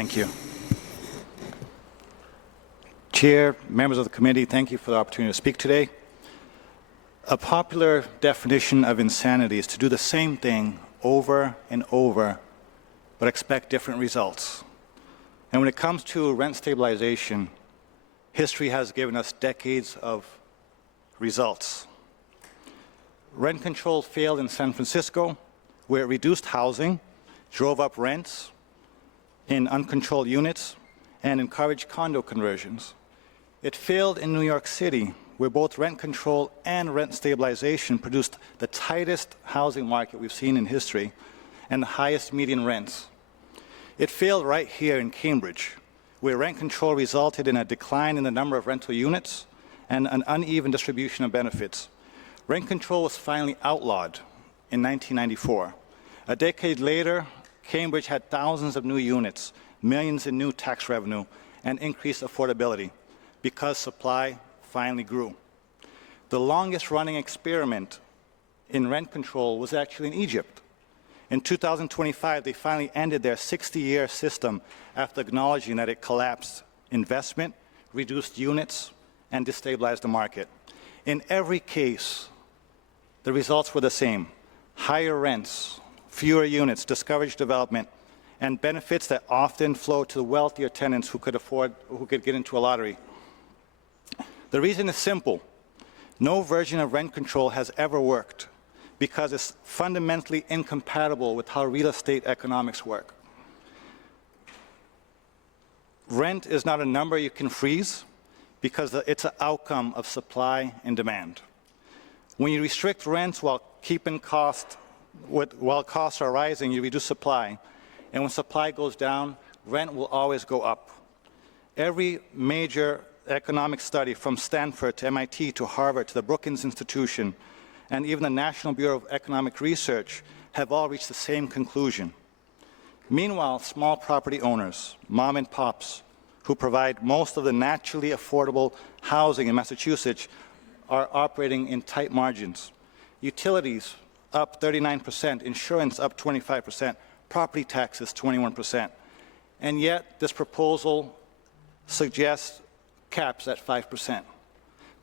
Thank you. Chair, members of the committee, thank you for the opportunity to speak today. A popular definition of insanity is to do the same thing over and over, but expect different results. And when it comes to rent stabilization, history has given us decades of results. Rent control failed in San Francisco, where it reduced housing, drove up rents in uncontrolled units, and encouraged condo conversions. It failed in New York City, where both rent control and rent stabilization produced the tightest housing market we've seen in history and the highest median rents. It failed right here in Cambridge, where rent control resulted in a decline in the number of rental units and an uneven distribution of benefits. Rent control was finally outlawed in 1994. A decade later, Cambridge had thousands of new units, millions in new tax revenue, and increased affordability because supply finally grew. The longest running experiment in rent control was actually in Egypt. In 2025, they finally ended their 60-year system after acknowledging that it collapsed investment, reduced units, and destabilized the market. In every case, the results were the same: higher rents, fewer units, discouraged development, and benefits that often flow to the wealthier tenants who could get into a lottery. The reason is simple. No version of rent control has ever worked because it's fundamentally incompatible with how real estate economics work. Rent is not a number you can freeze because it's an outcome of supply and demand. When you restrict rents while costs are rising, you reduce supply. And when supply goes down, rent will always go up. Every major economic study from Stanford to MIT to Harvard to the Brookings Institution and even the National Bureau of Economic Research have all reached the same conclusion. Meanwhile, small property owners, mom and pops, who provide most of the naturally affordable housing in Massachusetts, are operating in tight margins. Utilities up 39%, insurance up 25%, property taxes 21%. And yet, this proposal suggests caps at 5%.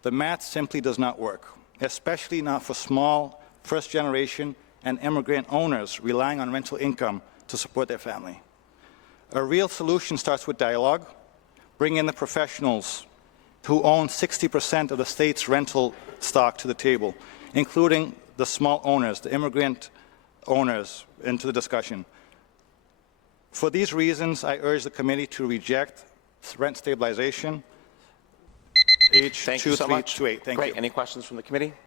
The math simply does not work, especially not for small, first-generation and immigrant owners relying on rental income to support their family. A real solution starts with dialogue. Bring in the professionals who own 60% of the state's rental stock to the table, including the small owners, the immigrant owners, into the discussion. For these reasons, I urge the committee to reject rent stabilization, H2328. Thank you. Great. Any questions from the committee?